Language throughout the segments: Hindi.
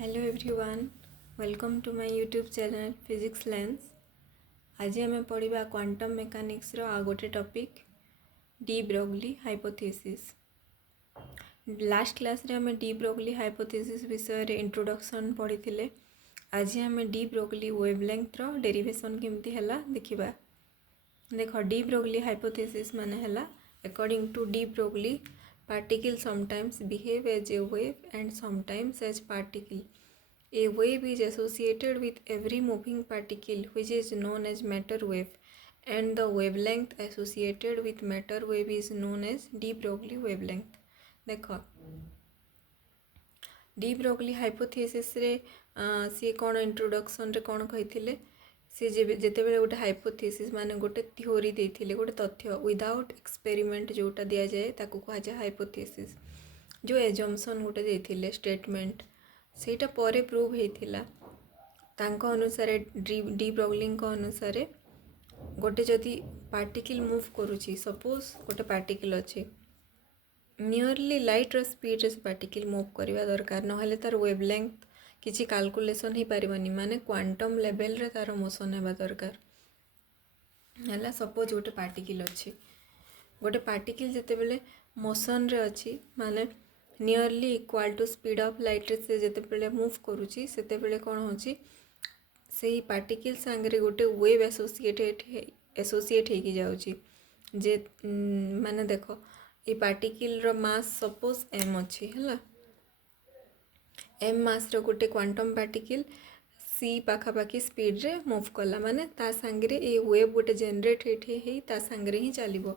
Hello everyone, welcome to my YouTube channel physics lens. आज आम पढ़ा क्वांटम मेकानिक्स रो आ गोटे topic de Broglie hypothesis. Last class रे आम डी ब्रोगली हाइपोथेसिस विषय रे इंट्रोडक्शन पढ़ी थे। आज आम डी ब्रोगली वेवलेंथ रो डेरिवेशन केमती हैला देखिबा। देख, डी ब्रोगली हाइपोथेसिस माने हैला according to de Broglie particle sometimes behave as a wave and sometimes as particle. A wave is associated with every moving particle which is known as matter wave, and the wavelength associated with matter wave is known as de Broglie wavelength. देखो, डी ब्रोगली हाइपोथेसिस रे सी कौन इंट्रोडक्शन रे कौन कही सी जिते बेले गोटे हाइपोथेसिस माने गोटे थ्योरी देथिले गोटे तथ्य विदाउट एक्सपेरिमेंट जोटा दिया जाए ताकू कहा जाए हाइपोथेसिस। जो एजम्पशन गोटे देथिले स्टेटमेंट सेटा परे प्रूव हेतिला तांको अनुसार डी ब्रोगली अनुसार गोटे जदि पार्टिकल मूव करुची, सपोज गोटे पार्टिकल अच्छे नियरली लाइट स्पीड रे पार्टिकल मूव करवा दरकार, नहले तार वेवलेंथ किसी कैलकुलेशन ही पारिबनी, माने क्वांटम लेवल रे तार मोशन हेबा दरकार हैला। सपोज गोटे पार्टिकल अच्छी गोटे पार्टिकल जिते बेले मोशन रे अच्छी माने nearly equal to speed of light रे से जिते बेले मूव करुची सेते बेले कोन होची से पार्टिकल सांगरे गोटे वेव एसोसिएट हेकी जाउची। जे माने देखो ये पार्टिकल रो मास सपोज m अच्छी हैला, m मास रो गोटे क्वांटम पार्टिकल c पाखापाखी स्पीड रे मूव कला माने ता सांगरे ये वेव गोटे जनरेट हे ता सांगरे ही चलिबो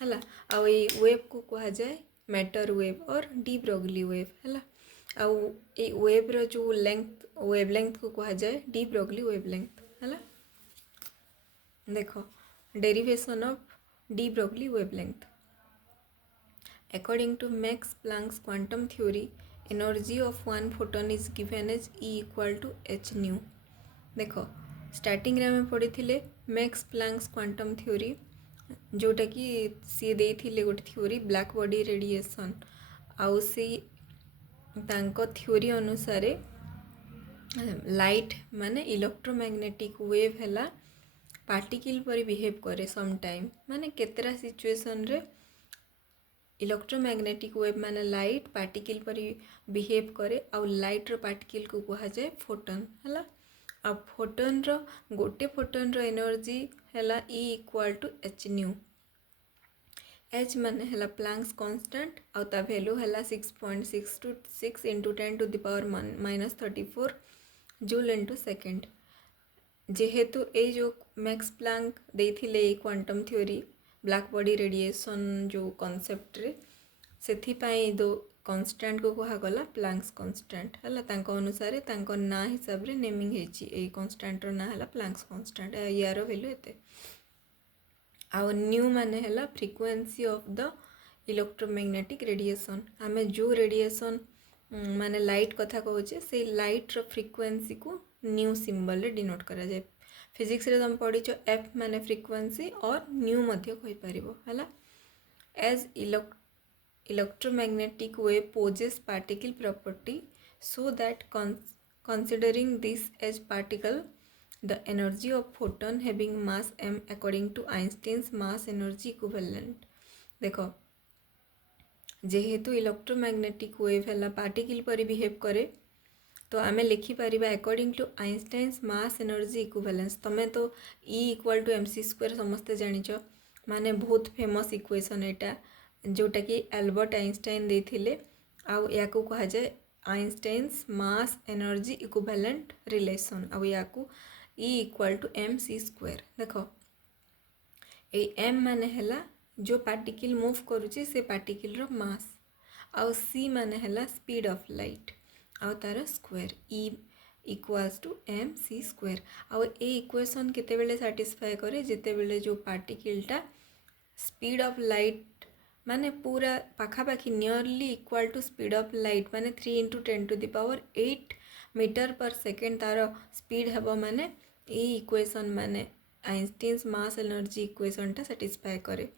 हैला। आ ये वेव को कहा जाए मैटर वेव और डी ब्रोगली वेव हैला। आ ये वेव रो जो लेंथ वेवलेंथ को कहा जाए डी ब्रोगली वेवलेंथ हैला। देखो, derivation of D Broglie wavelength according to Max Planck's quantum theory, energy of one photon is given as E equal to h nu। देखो, स्टार्टिंग रे हमें पढ़ी थिले मैक्स प्लांक्स क्वांटम थ्योरी जोटा कि सी दे थिले गोटे थ्योरी ब्लैक बॉडी रेडिएशन। आउ से तांको थ्योरी अनुसार लाइट माने इलेक्ट्रोमैग्नेटिक वेव हैला पार्टिकल पर बिहेव करे सम टाइम, माने केतरा सिचुएशन रे इलेक्ट्रोमैग्नेटिक वेव माने लाइट पार्टिकल पर बिहेव करे आउ लाइट रो पार्टिकल को कहा जाए फोटोन हैला। आ फोटोन रो गोटे फोटोन रो एनर्जी हैला E equal to h nu. h माने हैला प्लांक्स कांस्टेंट आउ ता वैल्यू हैला 6.626 into 10 to the power -34 joule into second. जेहेतु ए जो मैक्स प्लांक देथिले ए quantum theory black body radiation जो कॉन्सेप्ट रे सेथिपाई दो कांस्टेंट को कहागला प्लांक्स कांस्टेंट हैला। तांको अनुसार तांको ना हिसाब रे नेमिंग हेची ए कांस्टेंट रो ना हैला प्लांक्स कांस्टेंट। यार वैल्यू एते आ न्यू माने हैला frequency of the electromagnetic radiation. आमे जो रेडिएशन माने लाइट कथा कहूचे से लाइट रो फ्रीक्वेंसी को न्यू सिंबल रे डिनोट करा जाए। फिजिक्स रे तुम पढ़ी एफ माने फ्रीक्वेंसी और न्यू मध्य कहि परिबो हैला। As electromagnetic wave possess particle property so that considering this as particle the energy of photon having mass m according to Einstein's mass energy equivalent। देखो, जेहेतु इलेक्ट्रोमैग्नेटिक वेव हैला पार्टिकल पर बिहेव करे तो आमे लिखि पारिबा according to Einstein's mass energy equivalence. तमें तो E इक्वल टू mc² समस्ते जानिच, माने बहुत फेमस इक्वेशन एटा जोटा कि एल्बर्ट आइंस्टाइन देथिले। आउ याकू कहा जाए Einstein's mass energy equivalent relation. आउ याकू E इक्वल टू mc²। देखो, ए m माने हैला जो पार्टिकल मूव करुची से पार्टिकल रो मास, आउ c माने हैला स्पीड ऑफ लाइट आउ तार square E equals to mc²। आउ ए इक्वेशन केते बेले सैटिस्फाई करे जेते बेले जो पार्टिकलटा स्पीड ऑफ लाइट माने पूरा पाखापाखी nearly equal to speed of light माने 3 × 10⁸ मीटर पर सेकेंड तार स्पीड हेबो, माने ए इक्वेशन माने आइंस्टाइन्स मास एनर्जी इक्वेशन टा सैटिस्फाई करे।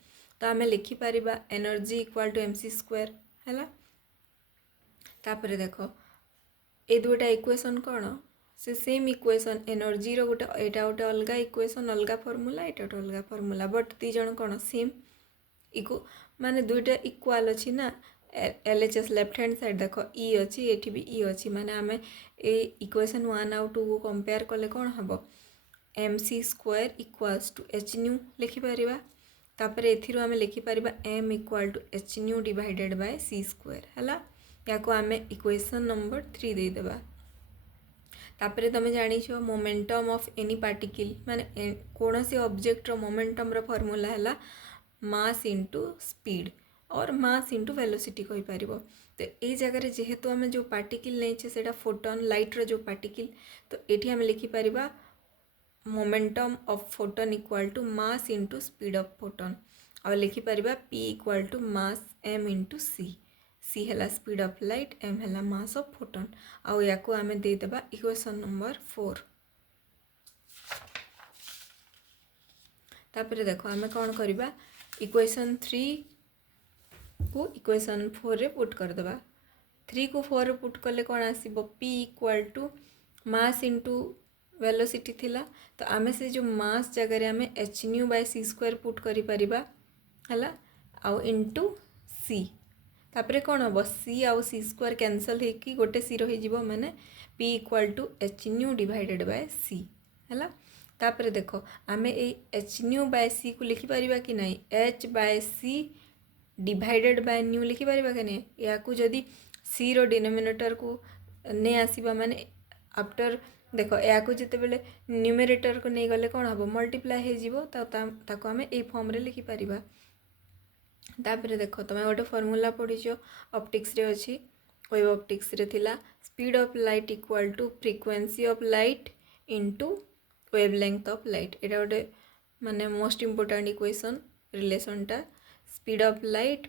तो आमे लिखि Paribas energy equal to mc² हैला। तापरे देखो ए दुटा इक्वेशन कौन से सेम इक्वेशन एनर्जी रो गोटे एटा गोटे अलगा इक्वेशन अलगा फॉर्मूला एटा गोटे अलगा फॉर्मूला बट दी जण कौन सेम इक्व माने दुईटा इक्वाल अच्छी ना LHS लेफ्ट हैंड साइड देख ई अच्छी एठी भी ई अच्छी माने आमे ए इक्वेशन 1 आउ 2 को कंपेयर कले कौन हम mc square equals to h nu लिखिपर तापर एथिरो आमे लिखिपर m equal to h nu divided by c square है या को आमे इक्वेशन नंबर 3 दे देबा तापर तुम जानिछ मोमेंटम ऑफ एनी पार्टिकल माने कौन सी ऑब्जेक्ट रो मोमेंटम रो फॉर्मूला है मास इंटू स्पीड और मास इंटू वेलोसिटी कहि पारिबो तो ये जगह जेहेतु आम जो पार्टिकल नहीं से फोटोन लाइट रो जो पार्टिकल तो ये आम लिखिपर momentum of photon equal to mass into speed of photon और लिखिपर p equal to mass m into c है स्पीड ऑफ लाइट m है मास ऑफ फोटोन आउ या को आम देदेबा इक्वेशन नंबर 4 तापर देखो आम कौन करवा इक्वेशन 3 को इक्वेशन 4 रे पुट करदेबा 3 को 4 रे पुट कले कौन आसीबो p equal to mass into velocity थिला तो आमे से जो मास जगह आमे h nu by c square put करि परिबा हला आउ इंटू c तापरे कौन हम c आउ c स्क्वायर कैंसल होगी गोटे c रही जीवो माने p equal to h nu divided by c है तापरे देखो आमे ए h न्यू बाय c को लिखि परिबा कि नहीं h by c divided by nu लिखि परिबा कि नहीं या को जदी c रो डिनोमिनेटर को ने आसीबा माने आफ्टर देखो या को जिते बेले न्यूमरेटर को नहीं गले कौन हम मल्टीप्लाई हो जीवो ताको आमे ए फॉर्म रे लिखि परिबा तापर देखो तुम गोटे फॉर्मूला पढ़ीच ऑप्टिक्स रे अच्छी वेव ऑप्टिक्स रे थिला speed of light equal to frequency of light into wavelength of light एटा गोटे माने मोस्ट इम्पोर्टेंट इक्वेशन रिलेशनटा स्पीड ऑफ लाइट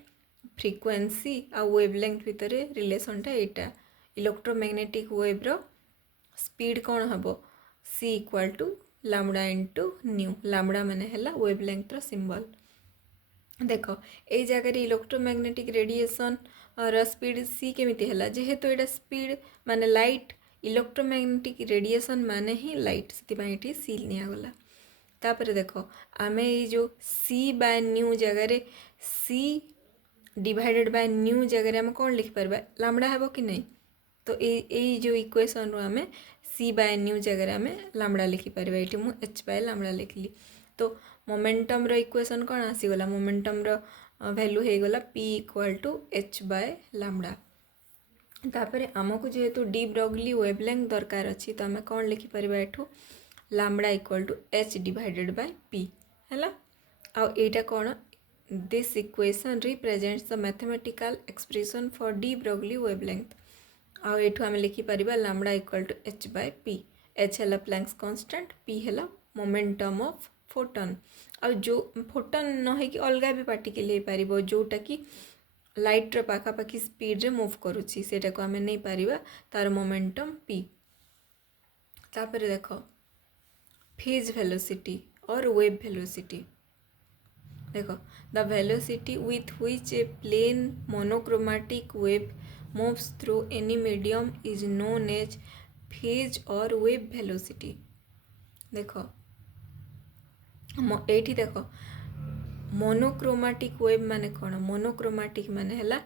फ्रीक्वेंसी आ वेवलेंथ भितर रिलेशनटा एटा इलेक्ट्रोमैग्नेटिक वेव रो स्पीड कौन हम c equal to lambda into nu lambda माने हला वेवलेंथ रो सिंबल देख ये जगह इलेक्ट्रोमैग्नेटिक रेडिएशन और स्पीड c केमिति हला जेहेतु एटा स्पीड माने लाइट इलेक्ट्रोमैग्नेटिक रेडिएशन माने ही लाइट से c निया गला तापर देखो आमे ये जो c बाय न्यू जगह c डिवाइडेड बाय न्यू जगह आम कौन लिख पार्बा लैम्डा हेबो कि नहीं तो ये जो इक्वेशन रो आमे c बाय न्यू जगह आम लैम्डा लिखि पार्बा एठी मु h बाय लैम्डा लिखली तो मोमेंटम रो इक्वेशन कौन आसीगला मोमेंटम रो वैल्यू हो गला p equal to h by lambda तापर आमको जेहेतु डी ब्रॉगली वेवलेंथ दरकार अच्छी तो आम कौन लिखिपर एठू lambda equal to h divided by p है आउ एटा कौन this equation represents the mathematical expression for de Broglie wavelength आउ एठू आम लिखिपर lambda equal to h by p h है प्लैंक्स कांस्टेंट p है मोमेंटम ऑफ फोटोन आ जो फोटोन न है कि अलग भी पार्टिकल हो पार जोटा कि लाइट रो पाखापाखि स्पीड रे मूव करुच्ची सेटा को आमे नहीं पारिबा तार मोमेंटम p तापर देखो फेज वेलोसिटी और वेव वेलोसिटी देखो the velocity with which a plane monochromatic wave moves through any medium is known as phase और वेव वेलोसिटी देखो एठी देखो मोनोक्रोमैटिक वेव माने कौन मोनोक्रोमैटिक माने हला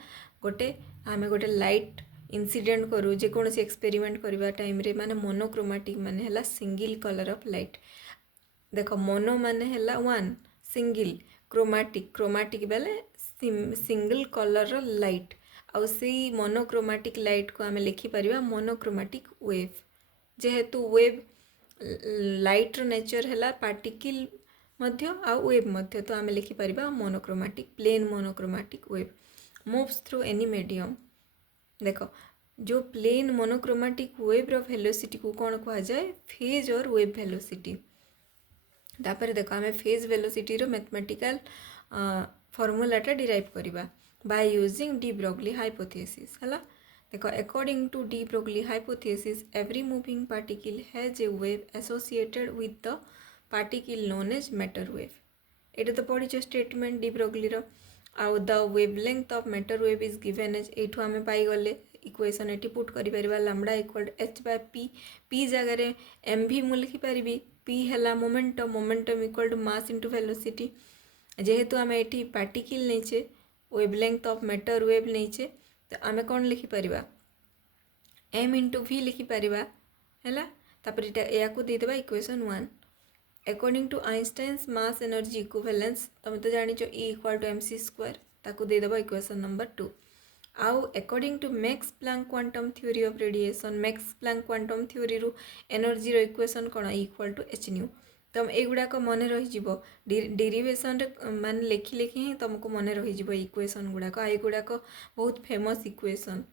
गोटे आमे गोटे लाइट इंसिडेंट करू जे कौन सी एक्सपेरिमेंट करबा टाइम रे माने मोनोक्रोमैटिक माने हला सिंगल कलर ऑफ लाइट देखो मोनो माने हला वन सिंगल क्रोमैटिक क्रोमैटिक बेले सिंगल कलर लाइट आउ से मोनोक्रोमैटिक लाइट को आमे लिखि परिबा मोनोक्रोमैटिक वेव जेहेतु वेव लाइट रो नेचर हला पार्टिकल मध्य आउ वेव मध्य तो आमे लिखि परिबा monochromatic plane monochromatic wave moves through any medium देखो जो प्लेन मोनोक्रोमैटिक वेव रो वेलोसिटी को कौन कहा जाए फेज और वेव वेलोसिटी तापर देखो आमे फेज वेलोसिटी रो मैथमेटिकल फॉर्मूलाटा डिराइव करिबा by using de Broglie hypothesis हला देखो according to de Broglie hypothesis every moving particle has a wave associated with the particle known as matter wave एटा तो पढ़ी स्टेटमेंट डी ब्रॉगली रो आउ the wavelength of matter wave is given as एठू आमे पाई गले इक्वेशन एटी पुट करि परिबा lambda equal to h by p p जगह mv मु लिखि परिबी p हला momentum momentum equal to mass into velocity जेहेतु आम एटी पार्टिकल नहींचे वेवलेंथ ऑफ मैटर वेव नहींचे तो आम कौन लिखि परिबा m इंटू v लिखि परिबा हैला तापर या को देदेबा equation 1 according to Einstein's mass energy equivalence तुम तो जानिच E equal to mc square ताको देदेबा इक्वेशन नंबर 2 आउ according to Max Planck quantum theory of radiation Max Planck quantum theory रू एनर्जी रो इक्वेशन कोन E equal to h nu तुम एगुड़ाक मन रही डेरिवेशन मान लेखि लेखि ही तुमको मन रही इक्वेशन गुड़ाक एगुड़ाक बहुत famous equation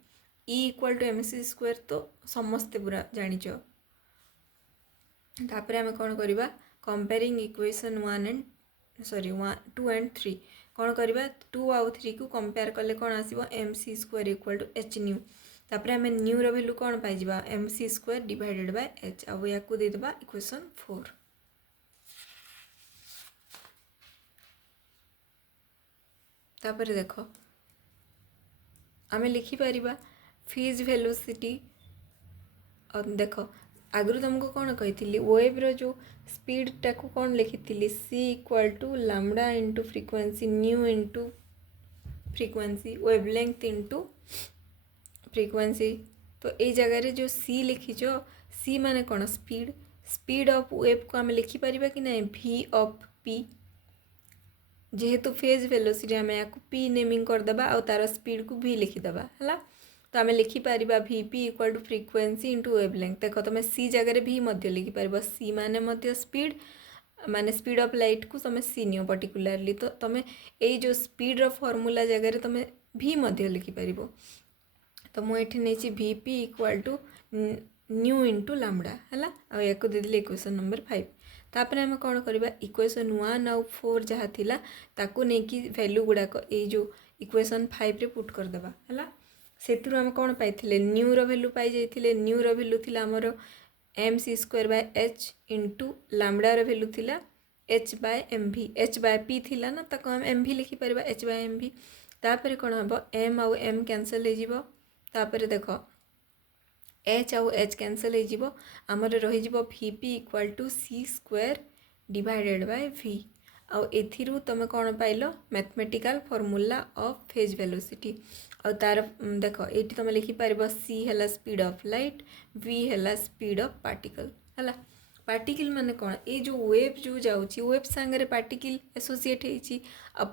E equal to mc square तो समस्ते पूरा जानिच तापर आम कौन करवा कंपेयरिंग इक्वेशन 1 एंड 2 एंड 3 कौन करवा 2 आउ 3 को कंपेयर कले कौन आसीबो mc square equal to h nu तापर आम न्यू रो वैल्यू कौन पाइबा mc square divided by h आ या को दे देबा इक्वेशन 4 तापर देख आम लिखि परिबा फेज वेलोसिटी देख आगु तुमको कौन कही वेव रो स्पीड टाक कौन लिखी c equal to lambda into frequency nu into frequency wavelength into frequency तो ये जगह जो c लिखिच c माने कौन स्पीड स्पीड ऑफ वेव को आम लिखि परिबा कि नहीं v ऑफ p जेहेतु फेज वेलोसिटी आम या p नेमिंग करदेबा आ तार स्पीड को v लिखिदेबा है तो आम लिखिपर vp equal to frequency into wavelength देख तुम सी जगह भी लिखिपर सी माने स्पीड माने स्पीड ऑफ लाइट को तुम सी नियो पर्टिकुलरली तो तुम ये जो स्पीड रो फॉर्मूला जगह तुम भी लिखिपर तो मुझे नहीं vp equal to nu into lambda है आ या देदेली इक्वेशन नंबर 5 तापर आम कौन करवा इक्वेशन 1 आउ 4 जहाँ थिला ताकू नहीं वैल्यू गुड़ाक ये जो इक्वेशन 5 रे पुट करदेबा है से आम कौन पाई न्यू रो वैल्यू पाई जाइए न्यू रो वैल्यू थिला हमर mc square by h into lambda रो वैल्यू थिला h by mv h by p थिला ना ताको हम mv लिखि परबा h बाय mv तापर कौन हम m आउ m कैंसल हो जिवो तापर देख h आउ h कैंसल हो जिवो हमर रही जिवो vp equal to c square divided by v आउ एथिरु तुम कौन पाइल mathematical formula of phase velocity आ तार देख ये तुम लिखिपर सी है स्पीड ऑफ लाइट v है स्पीड ऑफ पार्टिकल है पार्टिकल माने कौन ये जो वेव जो जाऊँगी वेव सांगे पार्टिकल एसोसिएट होती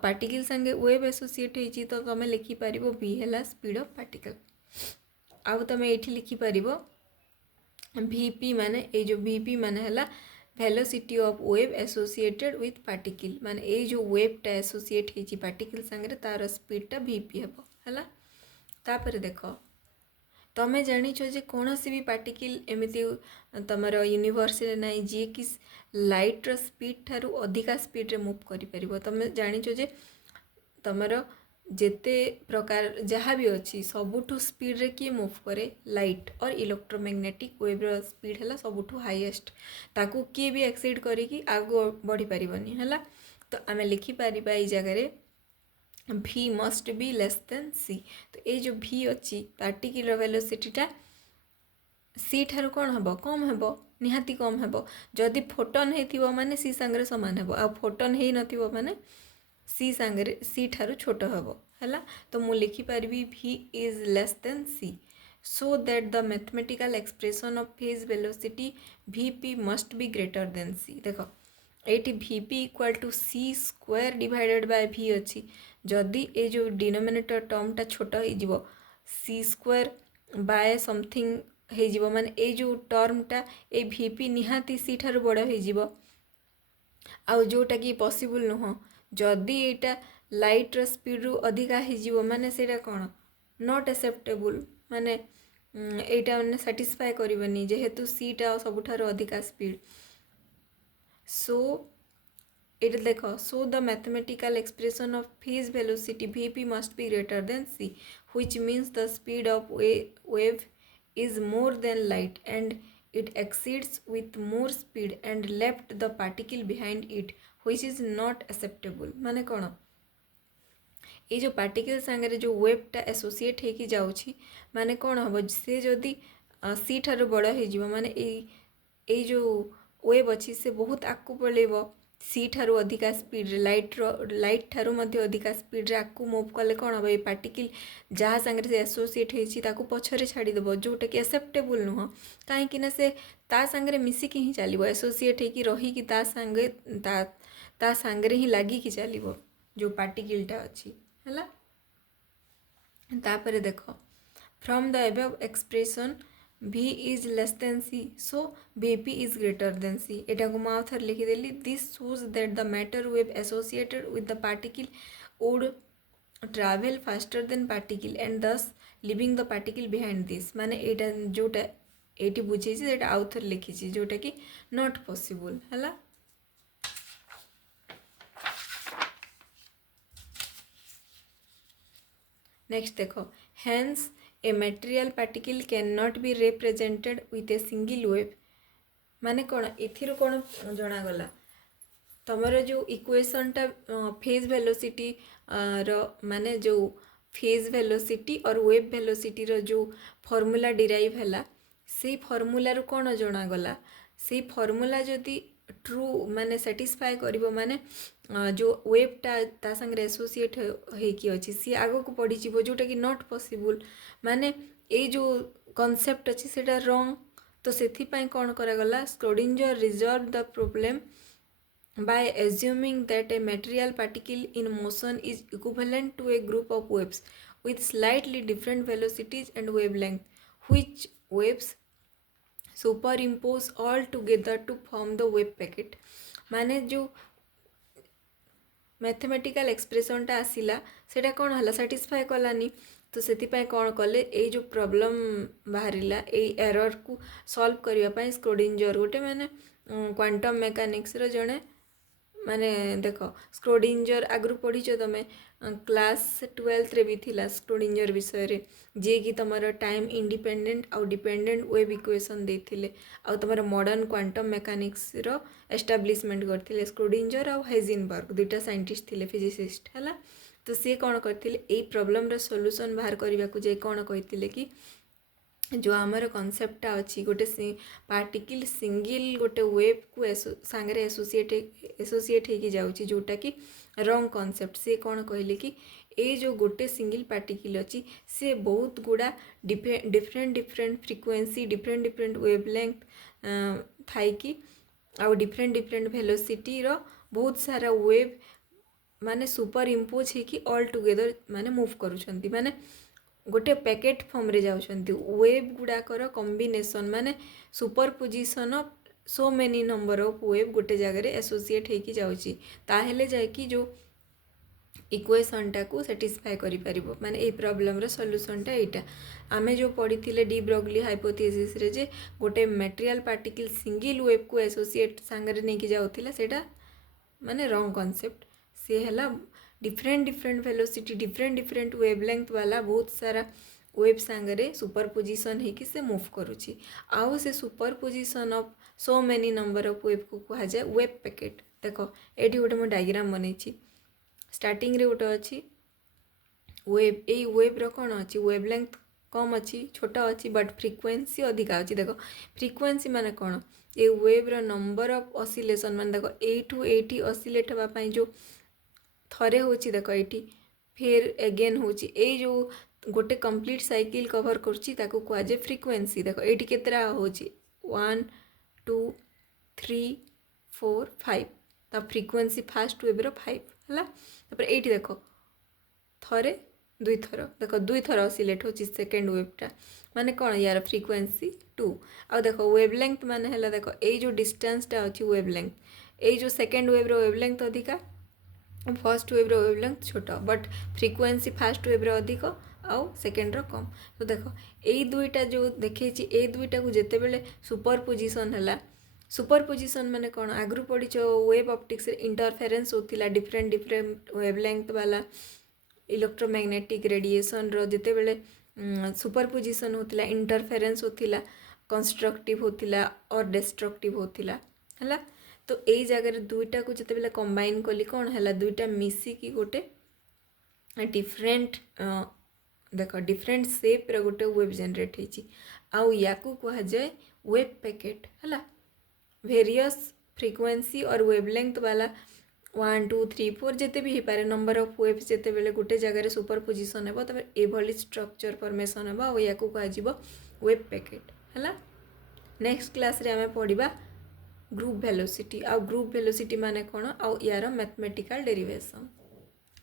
पार्टिकल सांगे वेव एसोसिएट होती तो तुम लिखिपर v है स्पीड ऑफ पार्टिकल आउ तुम ये लिखिपर vp माने ये जो vp माने है velocity of wave associated with particle माने ये जो वेवटा एसोसिएट होती पार्टिकल सांगे तार स्पीडटा vp है तापर देख तुम जानिछ जे कौन सी भी पार्टिकल एमती तुम यूनिवर्स ना जी कि लाइट रो स्पीड ठारू अधिका स्पीड रे मूव कर तुम जानिछ जे तुम जेते प्रकार जहाँ भी अच्छी सबुठू स्पीड रे किए मूव करे लाइट और इलेक्ट्रोमैग्नेटिक वेव रो स्पीड है सबुठू हाईएस्ट ताकू किए भी एक्सीड करी आगो बढ़ी पारिबनी है तो आम लिखिपर ये जगह v must be less than c तो ये जो v अच्छी पार्टिकल वेलोसिटीटा c ठारू कौन हम कम हम निहाती कम हम जदि फोटन हो माने c सांगे सामान हम आ फोटन हो नथिबो माने c सांगे c ठारू छोट हम है तो मु लिखिपर v is less than c so that the mathematical expression of phase velocity vp must be greater than c देख ये vp equal to c square divided by v अच्छी जदि ये जो डिनोमिनेटर टर्मटा छोट हो c स्क्वायर बाय समथिंग हो माने ये जो टर्मटा ये vp निहाती c ठारू बड़ हो आउ जोटा कि पॉसिबल नुह जदि यहाँ लाइट रो स्पीड रू अधिका हो माने सेटा कौन नॉट एक्सेप्टेबल माने यहाँ मैंने सैटिस्फाई करनी जेहेतु सीटा सबुठार अधिका स्पीड सो it देख so the mathematical expression of phase velocity vp must be greater than c which means the speed of wave is more than light and it exceeds with more speed and left the particle behind it which is not acceptable माने कौन ये जो पार्टिकल सांगे जो वेबटा एसोसिएट होगी जाऊँगी माने कौन हम से जदि सी ठार बड़ हो माने ये जो वेब अच्छी से बहुत आगू पलैब सी ठारू अधिका स्पीड लाइट ठारू मध्य अधिका स्पीड रे आगू मूव कले कौन हम ये पार्टिकल जहाँ सांगे से एसोसिएट होती पछरे छाड़ीदेव जोटा कि एक्सेप्टेबल नुह कहीं से ता सांगे मिसिकी ही चलो एसोसिएट होगी रहीकि ता सांगे ही लगिकी चलो जो पार्टिकलटा अच्छी है। तापर देख from the above expression V is less than C, so Vp is greater than C. एटा को मैं आउथर लिखिदेली this shows that the matter wave associated with the particle would travel faster than particle and thus leaving the particle behind this. माने एटा जोटा एटी बुझे सेटा आउथर लिखी जोटा कि not possible है। नेक्स्ट देखो hence a material particle cannot be represented with a single wave माने कौन एथिरो कौन जनागला तमर जो इक्वेशनटा फेज वेलोसिटी रो माने जो फेज वेलोसिटी और वेव वेलोसिटी रो जो फॉर्मूला डिराइव हैला से फॉर्मूला रो कौन जनागला से फॉर्मूला जदि ट्रू माने सेटिस्फाई करिवो माने जो वेबटा ता संगे एसोसिएट होइकी अछि सी आगो को पड़ी जीवो जोटा कि नॉट पॉसिबल माने ए जो कॉन्सेप्ट अछि सेटा रॉन्ग तो सेथि पई कोन करा गला Schrödinger resolve the problem by assuming that a material particle in motion is equivalent to a group of waves with slightly different velocities and wavelength which waves superimpose all together to form the wave packet माने जो मैथमेटिकल एक्सप्रेशनटा आसिला सेटा कौन है साटिस्फाए कलानी तो से कौन कले ये जो प्रॉब्लम बाहरिला ये एरर को सॉल्व करने स्क्रोडिंजर गोटे माने क्वांटम मेकानिक्स रो जड़े माने देख स्क्रोडिंजर आगु पढ़ीच तुम क्लास 12 रे भी थिला स्क्रोडिंजर विषय रे जे कि तुम टाइम इंडिपेंडेंट आउ डिपेंडेंट वेव इक्वेशन देथिले आउ तुम मॉडर्न क्वांटम मेकानिक्स रो एस्टाब्लिशमेंट करथिले स्क्रोडिंजर आउ हाइजेनबर्ग दुईटा साइंटिस्ट थिले फिजिसिस्ट है। तो सी कौन करथिले ए प्रॉब्लम रो सॉल्यूशन बाहर करने को जे कौन कहिथिले कि जो आमर कॉन्सेप्टा अच्छी गोटे पार्टिकल सिंगल गोटे वेव को सांगे एसोसिएट होगी जाऊँगी जोटा कि रॉन्ग कॉन्सेप्ट से कौन कहले कि ये जो गोटे सिंगल पार्टिकल अच्छी से बहुत गुड़ा डिफरेंट फ्रिक्वेंसी डिफरेंट वेवलेंथ थाई आउ डिफरेंट वेलोसिटी रो बहुत सारा वेव माने सुपर इम्पोज होगी ऑल टुगेदर माने मूव करुछंती माने गोटे पैकेट फॉर्म रे जाउछंती वेव गुड़ाकर कॉम्बिनेशन माने superposition of so many number of wave गोटे जगह एसोसिएट होगी जाउची ताहेले जायकी जो इक्वेशनटा को सेटिस्फाई करि परिबो माने ए प्रॉब्लम रो सॉल्यूशनटा एटा आमे जो पढ़ी थिले डी ब्रोगली हाइपोथेसिस रे जे गोटे मटेरियल पार्टिकल सिंगल वेव को एसोसिएट सांगरे नै कि जाउथिला सेटा माने रॉन्ग कांसेप्ट से हला डिफरेंट वेलोसिटी डिफरेंट वेवलेंथ वाला बहुत सारा वेव सांगरे सुपरपोजिशन होगी से मूव करुच्ची आउ से superposition of so many number of wave को कहा जाए वेव पैकेट देख ये गोटे मुझे डायग्राम बनई स्टार्टिंग रे गोटे अच्छी वेव यही वेव्र कौन अच्छी वेवलेंथ कम अच्छी छोटा अच्छी बट फ्रिक्वेंसी अधिका अच्छी देख फ्रिक्वेंसी माने कौन ये वेव्र नंबर ऑफ ऑसिलेशन माने देख 8 ऑसिलेट होगापाई जो थरे होची देख ये फिर एगेन होची ए जो गोटे कंप्लीट साइकिल कवर करची ताको कहुए फ्रिक्वेंसी देख ये केतरा होची 1 2 3 4 5 ता फ्रिक्वेंसी फास्ट वेव्र 5 है ये देख थरे दुई थर देख दुई थर ऑसिलेट होची सेकेंड वेवटा माने कौन यार फ्रिक्वेंसी 2 आ देख वेवलेंथ माने है देख ये जो डिस्टेंसटा अच्छी वेवलेंथ ये जो सेकेंड वेव्र वेवलेंथ अधिका फर्स्ट वेव्र वेवलेंथ छोट बट फ्रिक्वेंसी फास्ट वेव्र अधिक आउ सेकेंड कम तो देख यही दुईटा जो देखी ये दुईटा को जिते बड़े सुपरपोजिशन है सुपरपोजिशन माने कौन आगु पढ़ीच वेव ऑप्टिक्स इंटरफेरेंस होता डिफरेंट वेवलेंथ वाला इलेक्ट्रोमैग्नेटिक रेडिएशन रो जिते बड़े सुपरपोजिशन होता इंटरफेरेंस होता कंस्ट्रक्टिव होता और डिस्ट्रक्टिव होता है। तो यही जगह दुईटा को जिते बेले कंबाइन कली कौन है दुईटा मिसिकी गोटे डिफरेंट देख डिफरेंट सेप्र गोटे वेब जेनेट होया कह जाए वेब पैकेट है वेरियस फ्रिक्वेंसी और वेवलेंथ वाला 1 2 3 4 जिते भी हो पारे नंबर ऑफ वेव्स जिते बेले गोटे जगह सुपर पोजिशन हो तब एभली स्ट्रक्चर फॉर्मेशन होगा और या कह वेब पैकेट है। नेक्स्ट क्लास रे आमे पढ़िबा ग्रुप वेलोसिटी आ ग्रुप वेलोसिटी माने कोन आ यार मैथमेटिकल डेरिवेशन।